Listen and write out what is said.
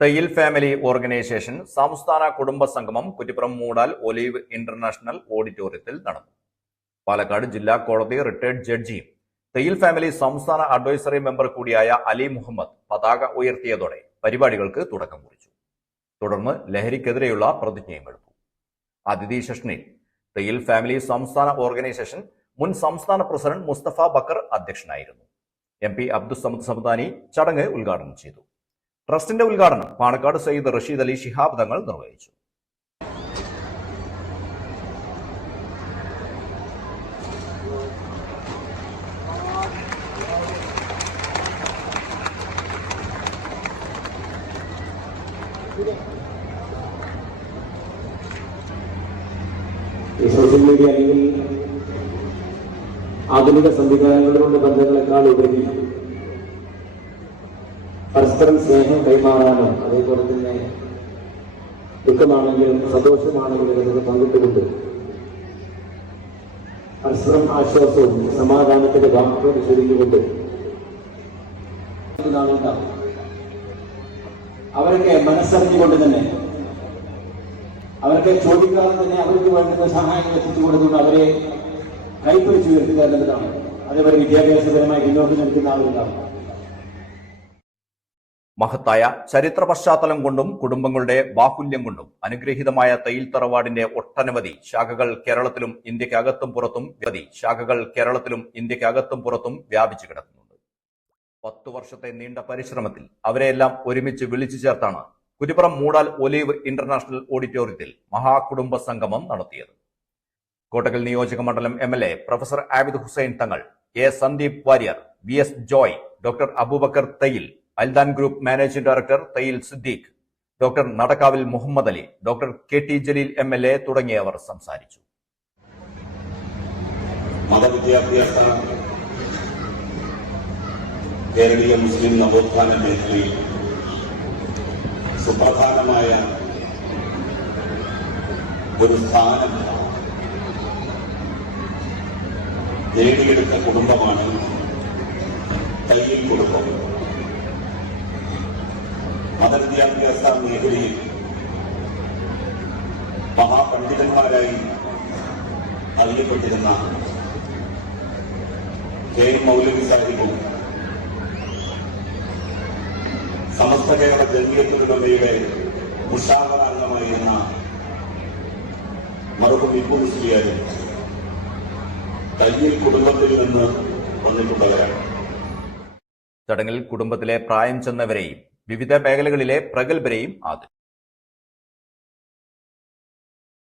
Thayyil family organisation സംസ്ഥാന കുടുംബ സംഗമം കുറ്റിപ്പുറം മൂടാൽ ഒലീവ് ഇന്റർനാഷണൽ ഓഡിറ്റോറിയത്തിൽ നടന്നു. പാലക്കാട് ജില്ലാ കോടതി റിട്ടയർഡ് ജഡ്ജിയും തയ്യിൽ ഫാമിലി സംസ്ഥാന അഡ്വൈസറി മെമ്പർ കൂടിയായ അലി മുഹമ്മദ് പതാക ഉയർത്തിയതോടെ പരിപാടികൾക്ക് തുടക്കം കുറിച്ചു. തുടർന്ന് ലഹരിക്കെതിരെയുള്ള പ്രതിജ്ഞയും എടുത്തു. അതിഥി സെഷനിൽ തയ്യിൽ ഫാമിലി സംസ്ഥാന ഓർഗനൈസേഷൻ മുൻ സംസ്ഥാന പ്രസിഡന്റ് മുസ്തഫ ബക്കർ അധ്യക്ഷനായിരുന്നു. MP അബ്ദുസ്സമദ് സമദാനി ചടങ്ങ് ഉദ്ഘാടനം ചെയ്തു. ട്രസ്റ്റിന്റെ ഉദ്ഘാടനം പാണക്കാട് സയ്യിദ് റഷീദ് അലി ശിഹാബ് തങ്ങൾ നിർവഹിച്ചു. സോഷ്യൽ മീഡിയ അല്ലെങ്കിൽ ആധുനിക സംവിധാനങ്ങളിലുള്ള ബന്ധങ്ങളെക്കാൾ ഉപരി പരസ്പരം സ്നേഹം കൈമാറാനും അതേപോലെ തന്നെ ദുഃഖമാണെങ്കിലും സന്തോഷമാണെങ്കിലും അതൊക്കെ പങ്കിട്ടുകൊണ്ട് പരസ്പരം ആശ്വാസവും സമാധാനത്തിന്റെ വാക്കുകൾ ചൊല്ലിക്കൊണ്ട് അവരൊക്കെ മനസ്സറിഞ്ഞുകൊണ്ട് തന്നെ അവർക്ക് ചോദിക്കാതെ തന്നെ അവർക്ക് വേണ്ടുന്ന സഹായങ്ങൾ എത്തിച്ചു കൊടുത്തുകൊണ്ട് അവരെ കൈപ്പിടിച്ചു ഉയർത്തുക എന്നുള്ളതാണ്. അതേപോലെ വിദ്യാഭ്യാസപരമായി പിന്നോട്ട് നിൽക്കുന്ന ആളുകളാണ്. മഹത്തായ ചരിത്ര പശ്ചാത്തലം കൊണ്ടും കുടുംബങ്ങളുടെ ബാഹുല്യം കൊണ്ടും അനുഗ്രഹീതമായ തയ്യിൽ തറവാടിന്റെ ഒട്ടനവധി ശാഖകൾ കേരളത്തിലും ഇന്ത്യക്കകത്തും പുറത്തും വ്യാപിച്ചു കിടക്കുന്നുണ്ട്. 10 വർഷത്തെ നീണ്ട പരിശ്രമത്തിൽ അവരെയെല്ലാം ഒരുമിച്ച് വിളിച്ചു ചേർത്താണ് കുറ്റിപ്പുറം മൂടാൽ ഒലീവ് ഇന്റർനാഷണൽ ഓഡിറ്റോറിയത്തിൽ മഹാകുടുംബ സംഗമം നടത്തിയത്. കോട്ടക്കൽ നിയോജക മണ്ഡലം MLA professor Abid Hussain Thangal, A. Sandeep Warrier, VS Joy, doctor Abubacker Thayyil, അൽദാൻ group managing director Thayyil Siddique, doctor Nadakkavil Muhammad Ali, doctor KT Jaleel MLA തുടങ്ങിയവർ സംസാരിച്ചു. മതവിദ്യാഭ്യാസ കേരളീയ മുസ്ലിം നവോത്ഥാന മേഖലയിൽ സുപ്രധാനമായ ഒരു സ്ഥാനം നേടിയെടുത്ത കുടുംബമാണ് തയ്യിൽ കുടുംബം. മതവിദ്യാഭ്യാസ മേഖലയിൽ മഹാപണ്ഡിതന്മാരായി അറിയപ്പെട്ടിരുന്ന KM മൗലവി സാഹിബും സമസ്ത കേരള ജംഇയ്യത്തുൽ-ഉലമയുടെ മുഷാവറ അംഗമായിരുന്ന മർഹൂം ഇബ്നു മുസ്ലിയാരും തയ്യിൽ കുടുംബത്തിൽ നിന്ന് വന്നിട്ടുള്ളവരാണ്. ചടങ്ങിൽ കുടുംബത്തിലെ പ്രായം ചെന്നവരെയും വിവിധ മേഖലകളിലെ പ്രഗത്ഭരെയും ആദരിച്ചു.